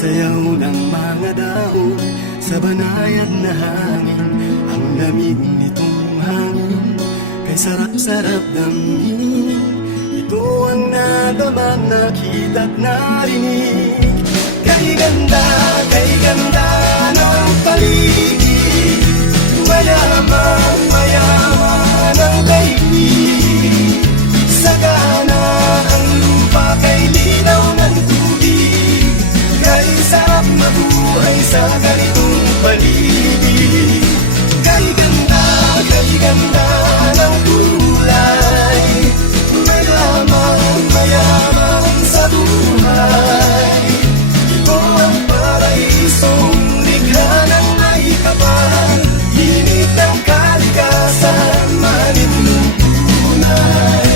sayaw ng mga dahon sa banayad na hangin. Ang lamig nitong hangin kay sarap-sarap damhin. Ito ang nadamang nakita't narinig. Kay ganda ng paligid, mayaman ang daigdig. Sagana ang lupa kay linaw ng tubig. Kay sarap mabuhay sa ganitong paligid. Kay ganda ng kulay, mayaman sa buhay. Ito ang paraisong likha ng may kapal. Init ng kalikasan, maninuntunay.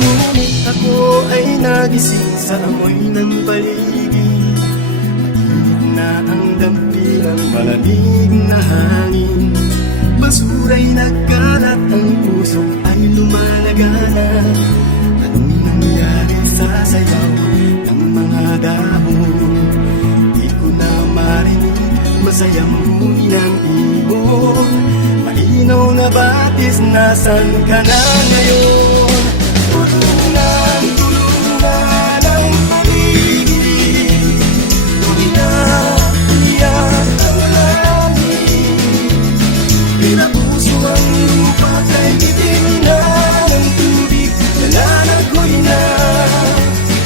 Ngunit ako ay nagising sa amoy ng paligid. Mainit na ang dampi ng malamig na hangin. Basura'y nagkalat, ang puso ay lumalaganap. Anong nangyari sa sayaw ng mga dahon? Di ko na marinig, masayang huni ng ibon. Malinaw na batis, nasan ka na ngayon? Tulungan ang paligid. Iyak ang langit. Pinapuso ang lupa kay itim na ng tubig. Nananagoy na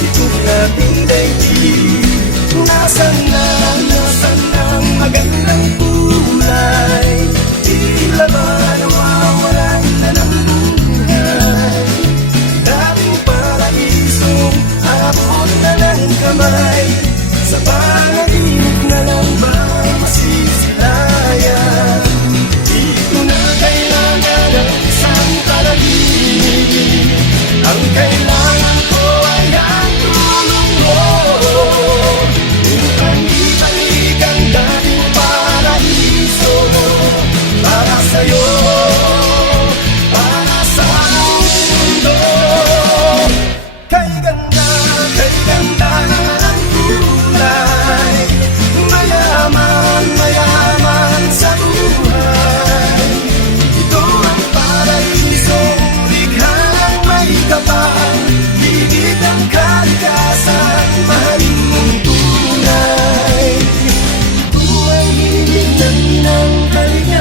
itong ating daigdig. Nasaan na ang magandang kulay? Tila ba nawawalan na ng buhay? Dating paraisong abot na ng kamay. Sa panaginip na lang ba masisilayan? Di ko na kailangan ng isang panaginip. Ang kailangan ko ay ang tulong mo. Upang ibalik ang dating paraiso. Para sa'yo, para sa mundo. Kay ganda ng kulay. Mayaman sa buhay. Ito ang paraisong likha ng may kapal. Higit ang kalikasan, mahalin mong tunay. Ito ang higit ng kaligtasan.